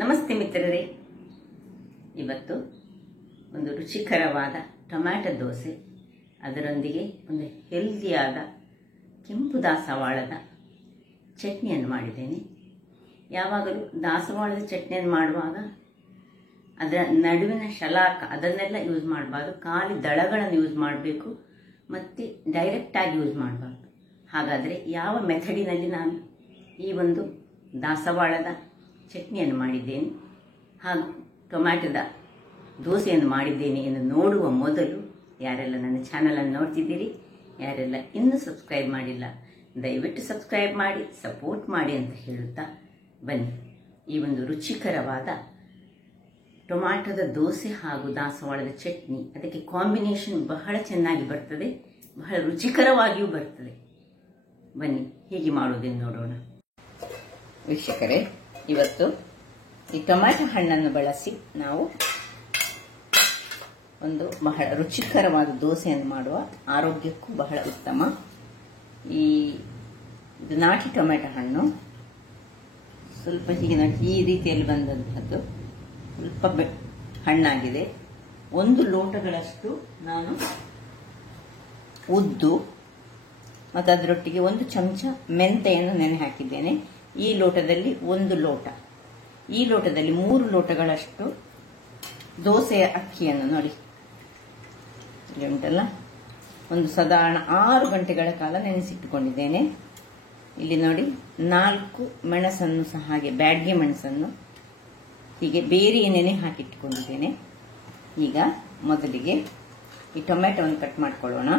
ನಮಸ್ತೆ ಮಿತ್ರರೇ, ಇವತ್ತು ಒಂದು ರುಚಿಕರವಾದ ಟೊಮ್ಯಾಟೊ ದೋಸೆ, ಅದರೊಂದಿಗೆ ಒಂದು ಹೆಲ್ದಿಯಾದ ಕೆಂಪು ದಾಸವಾಳದ ಚಟ್ನಿಯನ್ನು ಮಾಡಿದ್ದೇನೆ. ಯಾವಾಗಲೂ ದಾಸವಾಳದ ಚಟ್ನಿಯನ್ನು ಮಾಡುವಾಗ ಅದರ ನಡುವಿನ ಶಲಾಕ ಅದನ್ನೆಲ್ಲ ಯೂಸ್ ಮಾಡಬಾರ್ದು, ಖಾಲಿ ದಳಗಳನ್ನು ಯೂಸ್ ಮಾಡಬೇಕು ಮತ್ತು ಡೈರೆಕ್ಟಾಗಿ ಯೂಸ್ ಮಾಡಬಾರ್ದು. ಹಾಗಾದರೆ ಯಾವ ಮೆಥಡಿನಲ್ಲಿ ನಾನು ಈ ಒಂದು ದಾಸವಾಳದ ಚಟ್ನಿಯನ್ನು ಮಾಡಿದ್ದೇನೆ ಹಾಗೂ ಟೊಮ್ಯಾಟೊದ ದೋಸೆಯನ್ನು ಮಾಡಿದ್ದೇನೆ ಎಂದು ನೋಡುವ ಮೊದಲು ಯಾರೆಲ್ಲ ನನ್ನ ಚಾನಲನ್ನು ನೋಡ್ತಿದ್ದೀರಿ, ಯಾರೆಲ್ಲ ಇನ್ನೂ ಸಬ್ಸ್ಕ್ರೈಬ್ ಮಾಡಿಲ್ಲ, ದಯವಿಟ್ಟು ಸಬ್ಸ್ಕ್ರೈಬ್ ಮಾಡಿ ಸಪೋರ್ಟ್ ಮಾಡಿ ಅಂತ ಹೇಳುತ್ತಾ ಬನ್ನಿ. ಈ ಒಂದು ರುಚಿಕರವಾದ ಟೊಮ್ಯಾಟೊದ ದೋಸೆ ಹಾಗೂ ದಾಸವಾಳದ ಚಟ್ನಿ, ಅದಕ್ಕೆ ಕಾಂಬಿನೇಷನ್ ಬಹಳ ಚೆನ್ನಾಗಿ ಬರ್ತದೆ, ಬಹಳ ರುಚಿಕರವಾಗಿಯೂ ಬರ್ತದೆ. ಬನ್ನಿ ಹೇಗೆ ಮಾಡುವುದೆಂದು ನೋಡೋಣ. ವೀಕ್ಷಕರೇ, ಇವತ್ತು ಈ ಟೊಮ್ಯಾಟೊ ಹಣ್ಣನ್ನು ಬಳಸಿ ನಾವು ಒಂದು ಬಹಳ ರುಚಿಕರವಾದ ದೋಸೆಯನ್ನು ಮಾಡುವ, ಆರೋಗ್ಯಕ್ಕೂ ಬಹಳ ಉತ್ತಮ. ಇದು ನಾಟಿ ಟೊಮ್ಯಾಟೊ ಹಣ್ಣು, ಸ್ವಲ್ಪ ಹೀಗೆ ಈ ರೀತಿಯಲ್ಲಿ ಬಂದಂಥದ್ದು, ಸ್ವಲ್ಪ ಹಣ್ಣಾಗಿದೆ. 1 ಲೋಟಗಳಷ್ಟು ನಾನು ಉದ್ದು ಮತ್ತು ಅದರೊಟ್ಟಿಗೆ 1 ಚಮಚ ಮೆಂತೆಯನ್ನು ನೆನೆ ಹಾಕಿದ್ದೇನೆ. ಈ ಲೋಟದಲ್ಲಿ 1 ಲೋಟ, ಈ ಲೋಟದಲ್ಲಿ 3 ಲೋಟಗಳಷ್ಟು ದೋಸೆಯ ಅಕ್ಕಿಯನ್ನು ನೋಡಿ ಇಲ್ಲಿ ಉಂಟಲ್ಲ, ಒಂದು ಸಾಧಾರಣ 6 ಗಂಟೆಗಳ ಕಾಲ ನೆನೆಸಿಟ್ಟುಕೊಂಡಿದ್ದೇನೆ. ಇಲ್ಲಿ ನೋಡಿ 4 ಮೆಣಸನ್ನು ಸಹ ಹಾಗೆ ಬ್ಯಾಡ್ಗೆ ಮೆಣಸನ್ನು ಹೀಗೆ ಬೇರೆ ನೆನೆ ಹಾಕಿಟ್ಟುಕೊಂಡಿದ್ದೇನೆ. ಈಗ ಮೊದಲಿಗೆ ಈ ಟೊಮ್ಯಾಟೊವನ್ನು ಕಟ್ ಮಾಡ್ಕೊಳ್ಳೋಣ.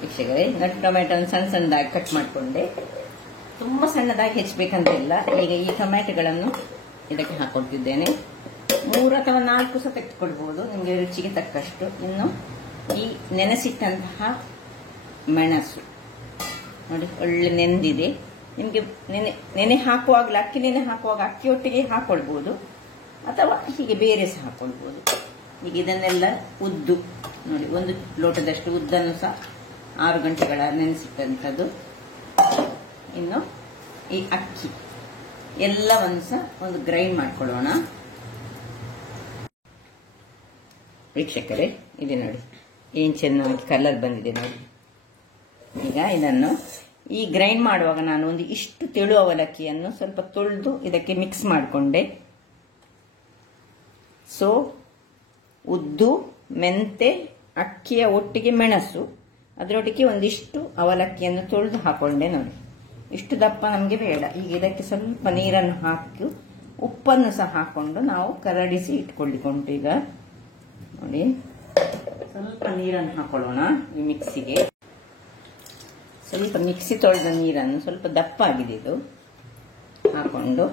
ವೀಕ್ಷಕರೇ, ಟೊಮ್ಯಾಟೊವನ್ನು ಸಣ್ಣ ಸಣ್ಣದಾಗಿ ಕಟ್ ಮಾಡಿಕೊಂಡೆ, ತುಂಬಾ ಸಣ್ಣದಾಗಿ ಹೆಚ್ಚಬೇಕಂತ ಇಲ್ಲ. ಈಗ ಈ ಟೊಮ್ಯಾಟೊಗಳನ್ನು ಇದಕ್ಕೆ ಹಾಕೊಳ್ತಿದ್ದೇನೆ. 3 ಅಥವಾ 4 ಸಹ ತೆಗೆದುಕೊಳ್ಬಹುದು, ನಿಮಗೆ ರುಚಿಗೆ ತಕ್ಕಷ್ಟು. ಇನ್ನು ಈ ನೆನೆಸಿಟ್ಟಂತಹ ಮೆಣಸು ನೋಡಿ, ಒಳ್ಳೆ ನೆಂದಿದೆ. ನಿಮಗೆ ನೆನೆ ಹಾಕುವಾಗಲೇ, ಅಕ್ಕಿ ನೆನೆ ಹಾಕುವಾಗ ಅಕ್ಕಿಯೊಟ್ಟಿಗೆ ಹಾಕೊಳ್ಬಹುದು ಅಥವಾ ಹೀಗೆ ಬೇರೆ ಸಹ ಹಾಕೊಳ್ಬಹುದು. ಈಗ ಇದನ್ನೆಲ್ಲ ಉದ್ದು ನೋಡಿ, 1 ಲೋಟದಷ್ಟು ಉದ್ದನ್ನು ಸಹ 6 ಗಂಟೆಗಳ ನೆನೆಸಿಟ್ಟಂಥದ್ದು. ಇನ್ನು ಈ ಅಕ್ಕಿ ಎಲ್ಲವನ್ನು ಸಹ ಒಂದು ಗ್ರೈಂಡ್ ಮಾಡ್ಕೊಳ್ಳೋಣ. ವೀಕ್ಷಕರೇ, ಇದೆ ನೋಡಿ, ಏನು ಚೆನ್ನಾಗಿ ಕಲರ್ ಬಂದಿದೆ ನೋಡಿ. ಈಗ ಇದನ್ನು ಈ ಗ್ರೈಂಡ್ ಮಾಡುವಾಗ ನಾನು ಒಂದು ಇಷ್ಟು ತೆಳು ಅವಲಕ್ಕಿಯನ್ನು ಸ್ವಲ್ಪ ತೊಳೆದು ಇದಕ್ಕೆ ಮಿಕ್ಸ್ ಮಾಡಿಕೊಂಡೆ. ಸೊ ಉದ್ದು, ಮೆಂತೆ, ಅಕ್ಕಿಯ ಒಟ್ಟಿಗೆ ಮೆಣಸು, ಅದರೊಟ್ಟಿಗೆ ಒಂದಿಷ್ಟು ಅವಲಕ್ಕಿಯನ್ನು ತೊಳೆದು ಹಾಕೊಂಡೆ ನೋಡಿ. ಇಷ್ಟು ದಪ್ಪ ನಮಗೆ ಬೇಡ. ಈಗ ಇದಕ್ಕೆ ಸ್ವಲ್ಪ ನೀರನ್ನು ಹಾಕಿ ಉಪ್ಪನ್ನು ಸಹ ಹಾಕೊಂಡು ನಾವು ಕರಡಿಸಿ ಇಟ್ಕೊಳ್ಳಿಕೊಂಡು, ಈಗ ನೋಡಿ ಸ್ವಲ್ಪ ನೀರನ್ನು ಹಾಕೊಳ್ಳೋಣ ಈ ಮಿಕ್ಸಿಗೆ. ಸ್ವಲ್ಪ ಮಿಕ್ಸಿ ತೊಳೆದ ನೀರನ್ನು, ಸ್ವಲ್ಪ ದಪ್ಪ ಆಗಿದೆ ಇದು, ಹಾಕೊಂಡು,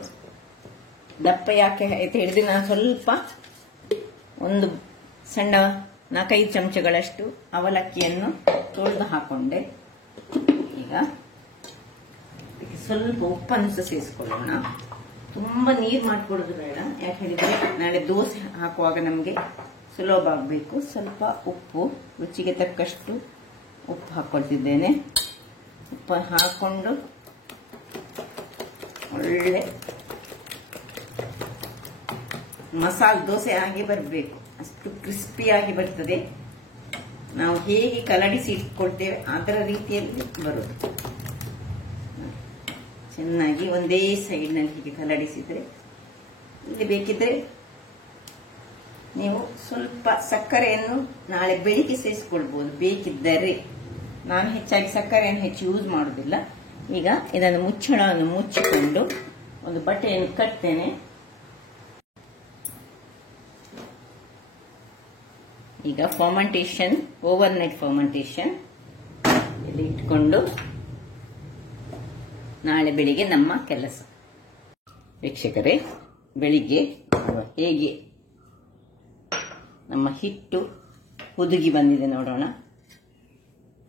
ದಪ್ಪ ಯಾಕೆ ಅಂತ ಹೇಳಿದ್ರೆ ನಾನು ಸ್ವಲ್ಪ ಒಂದು ಸಣ್ಣ 4-5 ಚಮಚಗಳಷ್ಟು ಅವಲಕ್ಕಿಯನ್ನು ತೊಳೆದು ಹಾಕೊಂಡೆ. ಈಗ ಸ್ವಲ್ಪ ಉಪ್ಪನ್ನು ಸಹ ಸೇರಿಸ್ಕೊಳ್ಳೋಣ. ತುಂಬಾ ನೀರು ಮಾಡ್ಕೊಡೋದು ಬೇಡ, ಯಾಕೆ ಹೇಳಿದ್ರೆ ನಾಳೆ ದೋಸೆ ಹಾಕುವಾಗ ನಮಗೆ ಸುಲಭ ಆಗಬೇಕು. ಸ್ವಲ್ಪ ಉಪ್ಪು, ರುಚಿಗೆ ತಕ್ಕಷ್ಟು ಉಪ್ಪು ಹಾಕೊಳ್ತಿದ್ದೇನೆ. ಉಪ್ಪು ಹಾಕೊಂಡು ಒಳ್ಳೆ ಮಸಾಲೆ ದೋಸೆ ಆಗಿ ಬರಬೇಕು, ಅಷ್ಟು ಕ್ರಿಸ್ಪಿಯಾಗಿ ಬರ್ತದೆ. ನಾವು ಹೇಗೆ ಕಲಡಿಸಿ ಇಟ್ಕೊಳ್ತೇವೆ ಅದರ ರೀತಿಯಲ್ಲಿ ಬರೋದು. ಚೆನ್ನಾಗಿ ಒಂದೇ ಸೈಡ್ನಲ್ಲಿ ಹೀಗೆ ಕಲಡಿಸಿದ್ರೆ, ಇಲ್ಲಿ ಬೇಕಿದ್ರೆ ನೀವು ಸ್ವಲ್ಪ ಸಕ್ಕರೆಯನ್ನು ನಾಳೆ ಬೆಳಿಗ್ಗೆ ಸೇರಿಸ್ಕೊಳ್ಬಹುದು ಬೇಕಿದ್ದರೆ. ನಾನು ಹೆಚ್ಚಾಗಿ ಸಕ್ಕರೆಯನ್ನು ಹೆಚ್ಚು ಯೂಸ್ ಮಾಡುವುದಿಲ್ಲ. ಈಗ ಇದನ್ನು ಮುಚ್ಚಳವನ್ನು ಮುಚ್ಚಿಕೊಂಡು ಒಂದು ಬಟ್ಟೆಯನ್ನು ಕಟ್ತೇನೆ. ಈಗ ಫರ್ಮೆಂಟೇಷನ್, ಓವರ್ನೈಟ್ ಫರ್ಮೆಂಟೇಷನ್ ಇಲ್ಲಿ ಇಟ್ಕೊಂಡು ನಾಳೆ ಬೆಳಿಗ್ಗೆ ನಮ್ಮ ಕೆಲಸ. ವೀಕ್ಷಕರೇ, ಬೆಳಿಗ್ಗೆ ಹೇಗೆ ನಮ್ಮ ಹಿಟ್ಟು ಹುದುಗಿ ಬಂದಿದೆ ನೋಡೋಣ.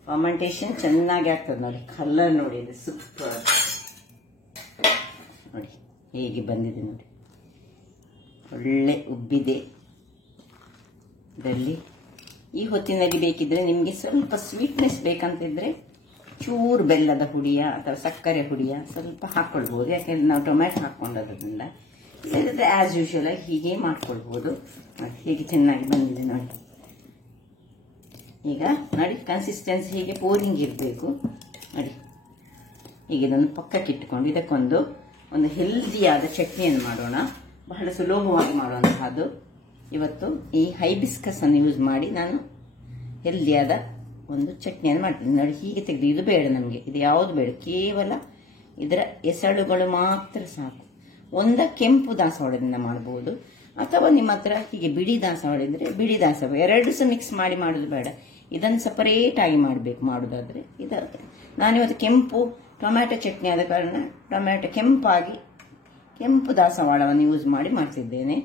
ಫರ್ಮೆಂಟೇಷನ್ ಚೆನ್ನಾಗಿ ಆಗ್ತದೆ ನೋಡಿ, ಕಲರ್ ನೋಡಿ, ಇದು ಸೂಪರ್ ನೋಡಿ, ಹೇಗೆ ಬಂದಿದೆ ನೋಡಿ, ಒಳ್ಳೆ ಉಬ್ಬಿದೆ. ಇದರಲ್ಲಿ ಈ ಹೊತ್ತಿನಲ್ಲಿ ಬೇಕಿದ್ರೆ ನಿಮಗೆ ಸ್ವಲ್ಪ ಸ್ವೀಟ್ನೆಸ್ ಬೇಕಂತಿದ್ರೆ ಚೂರು ಬೆಲ್ಲದ ಹುಡಿಯ ಅಥವಾ ಸಕ್ಕರೆ ಹುಡಿಯ ಸ್ವಲ್ಪ ಹಾಕೊಳ್ಬಹುದು. ಯಾಕೆಂದ್ರೆ ನಾವು ಟೊಮ್ಯಾಟೊ ಹಾಕೊಂಡದ್ರಿಂದ ಇಲ್ಲದಿದ್ದರೆ ಆಸ್ ಯೂಶುವಲ್ ಆಗಿ ಹೀಗೆ ಮಾಡ್ಕೊಳ್ಬೋದು. ಹೀಗೆ ಚೆನ್ನಾಗಿ ಬಂದಿದೆ ನೋಡಿ. ಈಗ ನೋಡಿ ಕನ್ಸಿಸ್ಟೆನ್ಸಿ ಹೀಗೆ ಪೋರಿಂಗ್ ಇರಬೇಕು ನೋಡಿ. ಈಗ ಇದನ್ನು ಪಕ್ಕಕ್ಕೆ ಇಟ್ಟುಕೊಂಡು ಇದಕ್ಕೊಂದು ಹೆಲ್ದಿಯಾದ ಚಟ್ನಿಯನ್ನು ಮಾಡೋಣ. ಬಹಳ ಸುಲಭವಾಗಿ ಮಾಡುವಂತಹದ್ದು. ಇವತ್ತು ಈ ಹೈಬಿಸ್ಕಸ್ ಅನ್ನು ಯೂಸ್ ಮಾಡಿ ನಾನು ಹೆಲ್ದಿಯಾದ ಒಂದು ಚಟ್ನಿಯನ್ನು ಮಾಡ್ತೀನಿ ನೋಡಿ. ಹೀಗೆ ತೆಗೆದು ಇದು ಬೇಡ ನಮಗೆ, ಇದು ಯಾವುದು ಬೇಡ, ಕೇವಲ ಇದರ ಎಸಳುಗಳು ಮಾತ್ರ ಸಾಕು. ಕೆಂಪು ದಾಸವಾಳದಿಂದ ಮಾಡಬಹುದು, ಅಥವಾ ನಿಮ್ಮ ಹತ್ರ ಹೀಗೆ ಬಿಡಿ ದಾಸವಾಳ ಇದ್ರೆ ಬಿಡಿ ದಾಸವಾಳ, ಎರಡು ಸಹ ಮಿಕ್ಸ್ ಮಾಡಿ ಮಾಡೋದು ಬೇಡ. ಇದನ್ನು ಸಪರೇಟ್ ಆಗಿ ಮಾಡಬೇಕು ಮಾಡುವುದಾದ್ರೆ. ನಾನಿವತ್ತು ಕೆಂಪು ಟೊಮ್ಯಾಟೊ ಚಟ್ನಿ ಆದ ಕಾರಣ ಕೆಂಪು ದಾಸವಾಳವನ್ನು ಯೂಸ್ ಮಾಡಿ ಮಾಡ್ತಿದ್ದೇನೆ.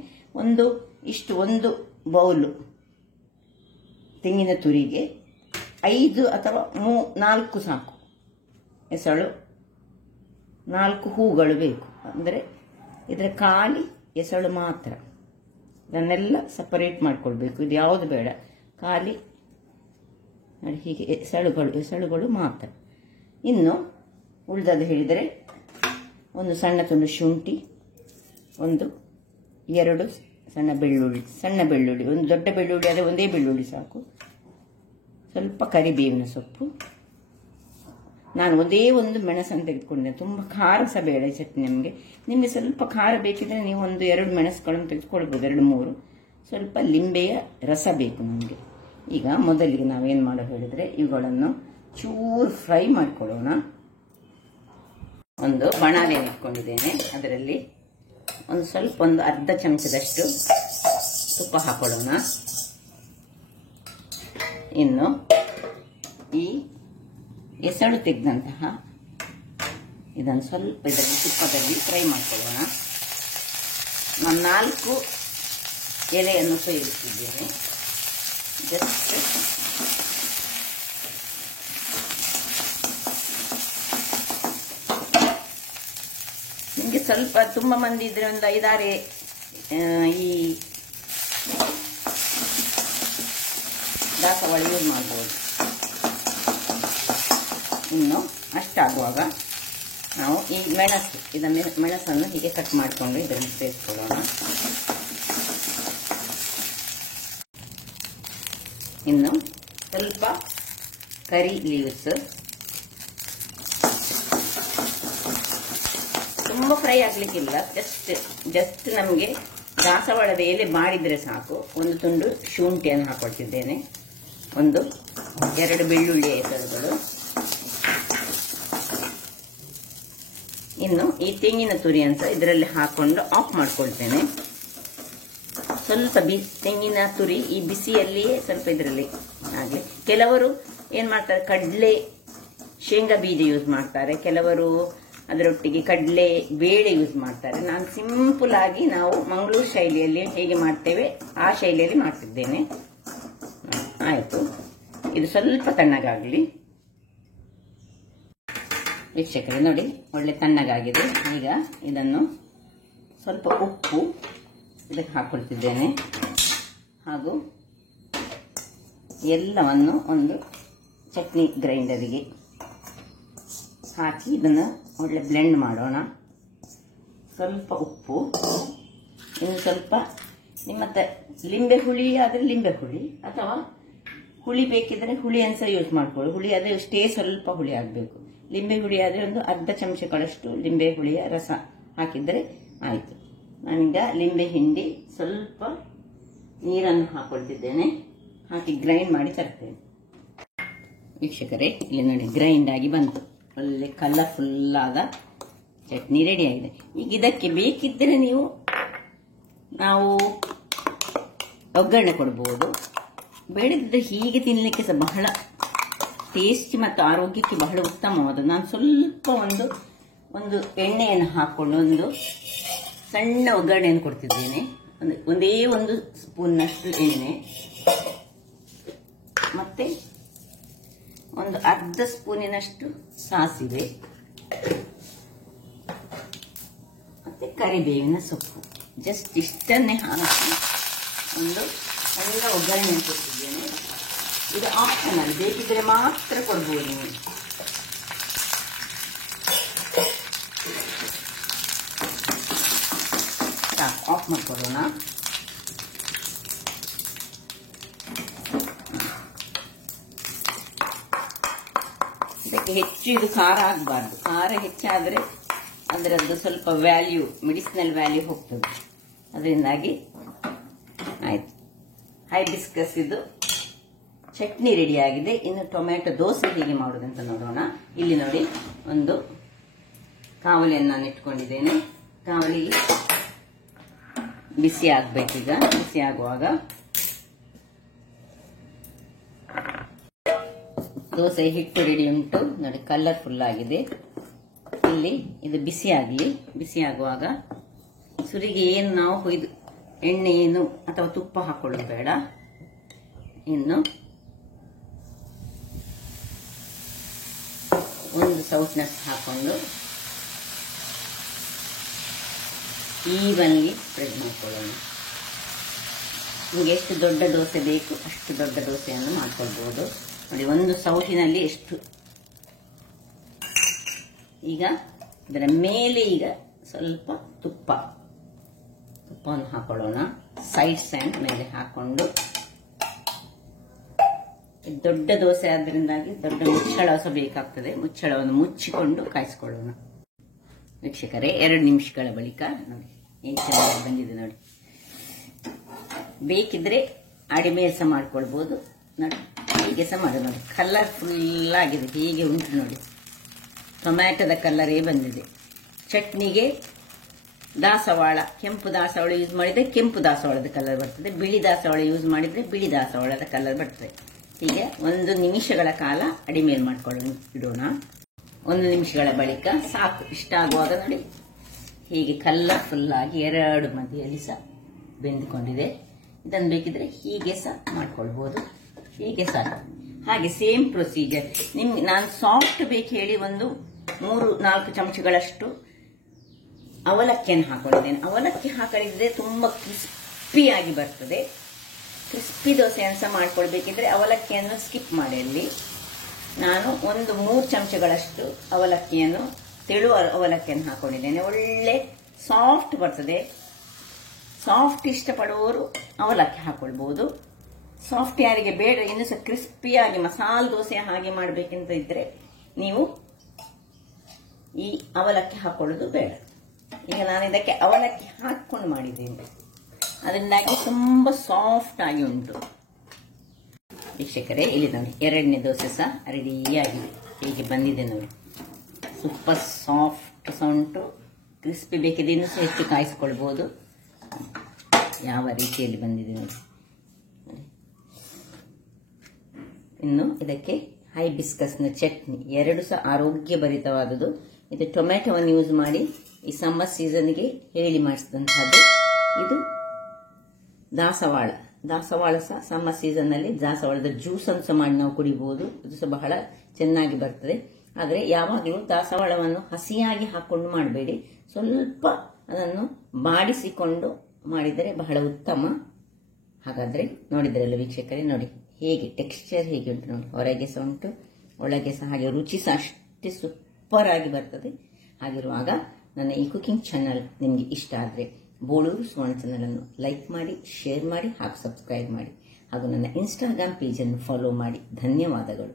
ಒಂದು ಬೌಲು ತೆಂಗಿನ ತುರಿಗೆ 5 ಅಥವಾ 4 ಸಾಕು ಎಸಳು, 4 ಹೂಗಳು ಬೇಕು. ಅಂದರೆ ಇದರ ಖಾಲಿ ಎಸಳು ಮಾತ್ರ. ಇದನ್ನೆಲ್ಲ ಸಪರೇಟ್ ಮಾಡ್ಕೊಳ್ಬೇಕು, ಇದು ಯಾವುದು ಬೇಡ, ಖಾಲಿ ನೋಡಿ ಹೀಗೆ ಎಸಳುಗಳು ಮಾತ್ರ. ಇನ್ನು ಉಳಿದದ್ದು ಹೇಳಿದರೆ ಒಂದು ಸಣ್ಣ ತುಂಡು ಶುಂಠಿ, 2 ಸಣ್ಣ ಬೆಳ್ಳುಳ್ಳಿ, ಒಂದು ದೊಡ್ಡ ಬೆಳ್ಳುಳ್ಳಿ ಆದರೆ ಒಂದೇ ಬೆಳ್ಳುಳ್ಳಿ ಸಾಕು, ಸ್ವಲ್ಪ ಕರಿಬೇವಿನ ಸೊಪ್ಪು. ನಾನು ಒಂದು ಮೆಣಸನ್ನು ತೆಗೆದುಕೊಂಡೆ. ತುಂಬ ಖಾರ ಸಹ ಬೇಡ ಈ ಚಟ್ನಿ ನಮಗೆ. ನಿಮಗೆ ಸ್ವಲ್ಪ ಖಾರ ಬೇಕಿದ್ರೆ ನೀವು 2 ಮೆಣಸುಗಳನ್ನು ತೆಗೆದುಕೊಳ್ಬೋದು, 2-3. ಸ್ವಲ್ಪ ಲಿಂಬೆಯ ರಸ ಬೇಕು ನಮಗೆ. ಈಗ ಮೊದಲಿಗೆ ನಾವೇನು ಮಾಡೋ ಹೇಳಿದ್ರೆ ಇವುಗಳನ್ನು ಚೂರು ಫ್ರೈ ಮಾಡ್ಕೊಳ್ಳೋಣ. ಒಂದು ಬಾಣಲೆಯನ್ನು ಇಟ್ಕೊಂಡಿದ್ದೇನೆ, ಅದರಲ್ಲಿ ಸ್ವಲ್ಪ ಅರ್ಧ ಚಮಚದಷ್ಟು ತುಪ್ಪ ಹಾಕೊಳ್ಳೋಣ. ಇನ್ನು ಈ ಎಸಳು ತೆಗೆದಂತಹ ಇದನ್ನು ಸ್ವಲ್ಪ ಇದರಲ್ಲಿ ತುಪ್ಪದಲ್ಲಿ ಫ್ರೈ ಮಾಡ್ಕೊಳ್ಳೋಣ. ನಾನು 4 ಎಲೆಯನ್ನು ಉಪಯೋಗಿಸಿದ್ದೇನೆ. ಜಸ್ಟ್ ನಿಮಗೆ ಸ್ವಲ್ಪ ತುಂಬ ಮಂದಿ ಇದ್ರೆ ಒಂದು 5-6 ಈ ದಾಸವಾಳ ಯೂಸ್ ಮಾಡಬಹುದು. ಇನ್ನು ಅಷ್ಟಾಗುವಾಗ ನಾವು ಈ ಮೆಣಸನ್ನು ಹೀಗೆ ಕಟ್ ಮಾಡಿಕೊಂಡು ಇದನ್ನು ಸೇರಿಸ್ಕೊಳ್ಳೋಣ. ಇನ್ನು ಸ್ವಲ್ಪ ಕರಿ ಲೀವ್ಸ್, ತುಂಬ ಫ್ರೈ ಆಗ್ಲಿಕ್ಕಿಲ್ಲ, ಜಸ್ಟ್ ನಮಗೆ ದಾಸವಾಳದ ಎಲೆ ಮಾಡಿದ್ರೆ ಸಾಕು. ಒಂದು ತುಂಡು ಶುಂಠಿಯನ್ನು ಹಾಕೊಳ್ತಿದ್ದೇನೆ, 2 ಬೆಳ್ಳುಳ್ಳಿ ಎಸಳುಗಳು. ಇನ್ನು ಈ ತೆಂಗಿನ ತುರಿ ಅಂತ ಇದರಲ್ಲಿ ಹಾಕೊಂಡು ಆಫ್ ಮಾಡ್ಕೊಳ್ತೇನೆ. ಸ್ವಲ್ಪ ತೆಂಗಿನ ತುರಿ ಈ ಬಿಸಿಯಲ್ಲಿಯೇ ಸ್ವಲ್ಪ ಇದರಲ್ಲಿ ಹಾಗೆ. ಕೆಲವರು ಏನ್ ಮಾಡ್ತಾರೆ, ಕಡಲೆ ಶೇಂಗಾ ಬೀಜ ಯೂಸ್ ಮಾಡ್ತಾರೆ, ಕೆಲವರು ಅದರೊಟ್ಟಿಗೆ ಕಡಲೆ ಬೇಳೆ ಯೂಸ್ ಮಾಡ್ತಾರೆ. ನಾನು ಸಿಂಪಲ್ ಆಗಿ ನಾವು ಮಂಗಳೂರು ಶೈಲಿಯಲ್ಲಿ ಹೇಗೆ ಮಾಡ್ತೇವೆ ಆ ಶೈಲಿಯಲ್ಲಿ ಮಾಡ್ತಿದ್ದೇನೆ. ಆಯ್ತು, ಇದು ಸ್ವಲ್ಪ ತಣ್ಣಗಾಗಲಿ. ವೀಕ್ಷಕರೇ ನೋಡಿ, ಒಳ್ಳೆ ತಣ್ಣಗಾಗಿದೆ. ಈಗ ಇದನ್ನು ಸ್ವಲ್ಪ ಉಪ್ಪು ಇದಕ್ಕೆ ಹಾಕೊಳ್ತಿದ್ದೇನೆ, ಹಾಗೂ ಎಲ್ಲವನ್ನು ಒಂದು ಚಟ್ನಿ ಗ್ರೈಂಡರಿಗೆ ಹಾಕಿ ಇದನ್ನು ಒಳ್ಳೆ ಬ್ಲೆಂಡ್ ಮಾಡೋಣ. ಸ್ವಲ್ಪ ಉಪ್ಪು, ಇನ್ನು ಸ್ವಲ್ಪ ನಿಮ್ಮ ಲಿಂಬೆ ಹುಳಿ ಆದರೆ ಲಿಂಬೆ ಹುಳಿ, ಅಥವಾ ಹುಳಿ ಬೇಕಿದ್ರೆ ಹುಳಿಯನ್ನು ಸಹ ಯೂಸ್ ಮಾಡ್ಕೊಳ್ಳಿ. ಹುಳಿ ಆದರೆ ಅಷ್ಟೇ ಸ್ವಲ್ಪ ಹುಳಿ ಆಗಬೇಕು. ಲಿಂಬೆ ಹುಳಿ ಆದರೆ ಒಂದು ಅರ್ಧ ಚಮಚಗಳಷ್ಟು ಲಿಂಬೆ ಹುಳಿಯ ರಸ ಹಾಕಿದರೆ ಆಯಿತು. ನಾನೀಗ ಲಿಂಬೆ ಹಿಂಡಿ ಸ್ವಲ್ಪ ನೀರನ್ನು ಹಾಕೊಳ್ತಿದ್ದೇನೆ, ಹಾಕಿ ಗ್ರೈಂಡ್ ಮಾಡಿ ತರ್ತೇನೆ. ವೀಕ್ಷಕರೇ, ಇಲ್ಲಿ ನೋಡಿ ಗ್ರೈಂಡ್ ಆಗಿ ಬಂತು, ಒಳ್ಳೆ ಕಲರ್ಫುಲ್ ಆದ ಚಟ್ನಿ ರೆಡಿ ಆಗಿದೆ. ಈಗ ಇದಕ್ಕೆ ಬೇಕಿದ್ದರೆ ನಾವು ಒಗ್ಗರಣೆ ಕೊಡಬಹುದು, ಬೇಡದಿದ್ದರೆ ಹೀಗೆ ತಿನ್ನಲಿಕ್ಕೆ ಸಹ ಬಹಳ ಟೇಸ್ಟಿ ಮತ್ತು ಆರೋಗ್ಯಕ್ಕೆ ಬಹಳ ಉತ್ತಮವಾದ. ನಾನು ಸ್ವಲ್ಪ ಒಂದು ಎಣ್ಣೆಯನ್ನು ಹಾಕೊಂಡು ಒಂದು ಸಣ್ಣ ಒಗ್ಗರಣೆಯನ್ನು ಕೊಡ್ತಿದ್ದೇನೆ. ಒಂದೇ 1 ಸ್ಪೂನ್ನಷ್ಟು ಎಣ್ಣೆ, ಮತ್ತೆ ಒಂದು ಅರ್ಧ ಸ್ಪೂನಿನಷ್ಟು ಸಾಸಿವೆ, ಮತ್ತೆ ಕರಿಬೇವಿನ ಸೊಪ್ಪು. ಜಸ್ಟ್ ಇಷ್ಟನ್ನೇ ಹಾಕಿ ಒಂದು ಸಣ್ಣ ಒಗ್ಗರಣೆ ಕೊಡ್ತಿದ್ದೇನೆ. ಇದು ಆಪ್ಷನಲ್, ಬೇಕಿದ್ರೆ ಮಾತ್ರ ಕೊಡ್ಬೋದು ನೀವು. ಸಾಕು, ಆಫ್ ಮಾಡ್ಕೊಳ್ಳೋಣ. ಇದಕ್ಕೆ ಹೆಚ್ಚು ಇದು ಖಾರ ಆಗಬಾರ್ದು. ಖಾರ ಹೆಚ್ಚಾದರೆ ಅದರದ್ದು ಸ್ವಲ್ಪ ವ್ಯಾಲ್ಯೂ, ಮೆಡಿಸಿನಲ್ ವ್ಯಾಲ್ಯೂ ಹೋಗ್ತದೆ. ಅದರಿಂದಾಗಿ ಆಯ್ತು. ಹೈಬಿಸ್ಕಸ್ ಇದು ಚಟ್ನಿ ರೆಡಿ ಆಗಿದೆ. ಇನ್ನು ಟೊಮ್ಯಾಟೊ ದೋಸೆ ಹೇಗೆ ಮಾಡೋದಂತ ನೋಡೋಣ. ಇಲ್ಲಿ ನೋಡಿ, ಒಂದು ಕಾವಲಿಯನ್ನು ನಾನು ಇಟ್ಕೊಂಡಿದ್ದೇನೆ. ಕಾವಲಿಗೆ ಬಿಸಿ ಆಗ್ಬೇಕೀಗ. ಬಿಸಿ ಆಗುವಾಗ ದೋಸೆ ಹಿಟ್ಟು ರೆಡಿ ಉಂಟು ನೋಡಿ, ಕಲರ್ಫುಲ್ ಆಗಿದೆ. ಇಲ್ಲಿ ಇದು ಬಿಸಿ ಆಗಲಿ. ಬಿಸಿ ಆಗುವಾಗ ಸುರಿಗೆ ಏನು ನಾವು ಕೊಯ್ದು ಎಣ್ಣೆ ಏನು ಅಥವಾ ತುಪ್ಪ ಹಾಕೊಳ್ಳೋದು ಬೇಡ. ಇನ್ನು ಒಂದು ಸೌಟ್ನೆಸ್ ಹಾಕೊಂಡು ಈವನ್ಲಿ ಸ್ಪ್ರೆಡ್ ಮಾಡ್ಕೊಳ್ಳೋಣ. ನಿಮಗೆ ಎಷ್ಟು ದೊಡ್ಡ ದೋಸೆ ಬೇಕು ಅಷ್ಟು ದೊಡ್ಡ ದೋಸೆಯನ್ನು ಮಾಡ್ಕೊಳ್ಬಹುದು. ನೋಡಿ, ಒಂದು ಸೌಟಿನಲ್ಲಿ ಎಷ್ಟು. ಈಗ ಇದರ ಮೇಲೆ ಈಗ ಸ್ವಲ್ಪ ತುಪ್ಪವನ್ನು ಹಾಕೊಳ್ಳೋಣ. ಸೈಡ್ಸ್ ಆ್ಯಂಡ್ ಮೇಲೆ ಹಾಕೊಂಡು, ದೊಡ್ಡ ದೋಸೆ ಆದ್ರಿಂದಾಗಿ ದೊಡ್ಡ ಮುಚ್ಚಳ ಸಹ ಬೇಕಾಗ್ತದೆ. ಮುಚ್ಚಳವನ್ನು ಮುಚ್ಚಿಕೊಂಡು ಕಾಯಿಸ್ಕೊಳ್ಳೋಣ. ವೀಕ್ಷಕರೇ, 2 ನಿಮಿಷಗಳ ಬಳಿಕ ನೋಡಿ ಏನು ಚೆನ್ನಾಗಿ ಬಂದಿದೆ ನೋಡಿ. ಬೇಕಿದ್ರೆ ಅಡಿಮೆ ಸಹ ಮಾಡ್ಕೊಳ್ಬಹುದು. ನೋಡಿ, ಹೀಗೆ ಸಹ ಮಾಡಿ ನೋಡಿ. ಕಲರ್ಫುಲ್ ಆಗಿದೆ, ಹೀಗೆ ಉಂಟು ನೋಡಿ. ಟೊಮ್ಯಾಟೊದ ಕಲರೇ ಬಂದಿದೆ. ಚಟ್ನಿಗೆ ದಾಸವಾಳ, ಕೆಂಪು ದಾಸವಾಳ ಯೂಸ್ ಮಾಡಿದ್ರೆ ಕೆಂಪು ದಾಸವಾಳದ ಕಲರ್ ಬರ್ತದೆ. ಬಿಳಿ ದಾಸವಾಳ ಯೂಸ್ ಮಾಡಿದ್ರೆ ಬಿಳಿ ದಾಸವಾಳದ ಕಲರ್ ಬರ್ತದೆ. ಹೀಗೆ 1 ನಿಮಿಷಗಳ ಕಾಲ ಅಡಿಮೇಲ್ ಮಾಡ್ಕೊಳ್ಳೋಣ, ಇಡೋಣ. 1 ನಿಮಿಷಗಳ ಬಳಿಕ ಸಾಕು. ಇಷ್ಟ ಆಗುವಾಗ ನೋಡಿ, ಹೀಗೆ ಕಲರ್ಫುಲ್ ಆಗಿ 2 ಮಧ್ಯದಲ್ಲಿ ಸಹ ಬೆಂದುಕೊಂಡಿದೆ. ಇದನ್ನು ಬೇಕಿದ್ರೆ ಹೀಗೆ ಸಹ ಮಾಡ್ಕೊಳ್ಬಹುದು. ಹೀಗೆ ಸಾಕು. ಹಾಗೆ ಸೇಮ್ ಪ್ರೊಸೀಜರ್. ನಿಮ್ಗೆ ನಾನು ಸಾಫ್ಟ್ ಬೇಕು ಹೇಳಿ ಒಂದು 3-4 ಚಮಚಗಳಷ್ಟು ಅವಲಕ್ಕಿಯನ್ನು ಹಾಕೊಂಡಿದ್ದೇನೆ. ಅವಲಕ್ಕಿ ಹಾಕಲಿದ್ರೆ ತುಂಬಾ ಕ್ರಿಸ್ಪಿಯಾಗಿ ಬರ್ತದೆ. ಕ್ರಿಸ್ಪಿ ದೋಸೆಯನ್ನು ಸಹ ಮಾಡ್ಕೊಳ್ಬೇಕಿದ್ರೆ ಅವಲಕ್ಕಿಯನ್ನು ಸ್ಕಿಪ್ ಮಾಡಿ. ಅಲ್ಲಿ ನಾನು ಒಂದು 3 ಚಮಚಗಳಷ್ಟು ಅವಲಕ್ಕಿಯನ್ನು, ತೆಳು ಅವಲಕ್ಕಿಯನ್ನು ಹಾಕೊಂಡಿದ್ದೇನೆ. ಒಳ್ಳೆ ಸಾಫ್ಟ್ ಬರ್ತದೆ. ಸಾಫ್ಟ್ ಇಷ್ಟಪಡುವವರು ಅವಲಕ್ಕಿ ಹಾಕೊಳ್ಬಹುದು. ಸಾಫ್ಟ್ ಯಾರಿಗೆ ಬೇಡ, ಇನ್ನು ಸಹ ಕ್ರಿಸ್ಪಿಯಾಗಿ ಮಸಾಲೆ ದೋಸೆ ಹಾಗೆ ಮಾಡಬೇಕಂತ ಇದ್ರೆ ನೀವು ಈ ಅವಲಕ್ಕಿ ಹಾಕೊಳ್ಳೋದು ಬೇಡ. ಈಗ ನಾನು ಇದಕ್ಕೆ ಅವಲಕ್ಕಿ ಹಾಕೊಂಡು ಮಾಡಿದ್ದೇನೆ, ಅದರಿಂದಾಗಿ ತುಂಬಾ ಸಾಫ್ಟ್ ಆಗಿ ಉಂಟು. ವೀಕ್ಷಕರೇ, ಇಲ್ಲಿ ನೋಡಿ 2ನೇ ದೋಸೆ ಸಹ ರೆಡಿಯಾಗಿದೆ. ಹೀಗೆ ಬಂದಿದೆ ನೋಡಿ. ಸೂಪರ್ ಸಾಫ್ಟ್ ಸಹ ಉಂಟು. ಕ್ರಿಸ್ಪಿ ಬೇಕಿದ್ರೆ ಇನ್ನೂ ಸಹ ಹೆಚ್ಚು ಕಾಯಿಸ್ಕೊಳ್ಬಹುದು. ಯಾವ ರೀತಿಯಲ್ಲಿ ಬಂದಿದೆ ನೋಡಿ. ಇನ್ನು ಇದಕ್ಕೆ ಹೈಬಿಸ್ಕಸ್ನ ಚಟ್ನಿ 2 ಸಹ ಆರೋಗ್ಯಭರಿತವಾದುದು. ಇದು ಟೊಮ್ಯಾಟೊವನ್ನು ಯೂಸ್ ಮಾಡಿ ಈ ಸಮ್ಮರ್ ಸೀಸನ್ಗೆ ಹೇಳಿ ಮಾಡಿಸಿದಂತಹದ್ದು. ಇದು ದಾಸವಾಳ ಸಹ ಸಮ್ಮರ್ ಸೀಸನ್ ನಲ್ಲಿ ದಾಸವಾಳದ ಜ್ಯೂಸ್ ಅನ್ನು ಸಹ ಮಾಡಿ ನಾವು ಕುಡಿಬಹುದು. ಇದು ಸಹ ಬಹಳ ಚೆನ್ನಾಗಿ ಬರ್ತದೆ. ಆದರೆ ಯಾವಾಗಲೂ ದಾಸವಾಳವನ್ನು ಹಸಿಯಾಗಿ ಹಾಕೊಂಡು ಮಾಡಬೇಡಿ. ಸ್ವಲ್ಪ ಅದನ್ನು ಬಾಡಿಸಿಕೊಂಡು ಮಾಡಿದರೆ ಬಹಳ ಉತ್ತಮ. ಹಾಗಾದ್ರೆ ನೋಡಿದ್ರಲ್ಲ ವೀಕ್ಷಕರೇ, ನೋಡಿ ಹೇಗೆ ಟೆಕ್ಸ್ಚರ್ ಹೇಗೆ ಉಂಟು ನೋಡಿ. ಹೊರಗೆ ಸಹ ಉಂಟು, ಒಳಗೆ ಸಹ ಹಾಗೆ. ರುಚಿ ಸಹ ಅಷ್ಟೇ ಸೂಪರ್ ಆಗಿ ಬರ್ತದೆ. ಹಾಗಿರುವಾಗ ನನ್ನ ಈ ಕುಕಿಂಗ್ ಚಾನಲ್ ನಿಮಗೆ ಇಷ್ಟ ಆದರೆ ಬೋಳೂರು ಸುವರ್ಣ ಚಾನಲ್ ಅನ್ನು ಲೈಕ್ ಮಾಡಿ, ಶೇರ್ ಮಾಡಿ ಹಾಗೂ ಸಬ್ಸ್ಕ್ರೈಬ್ ಮಾಡಿ. ಹಾಗೂ ನನ್ನ ಇನ್ಸ್ಟಾಗ್ರಾಮ್ ಪೇಜ್ ಅನ್ನು ಫಾಲೋ ಮಾಡಿ. ಧನ್ಯವಾದಗಳು.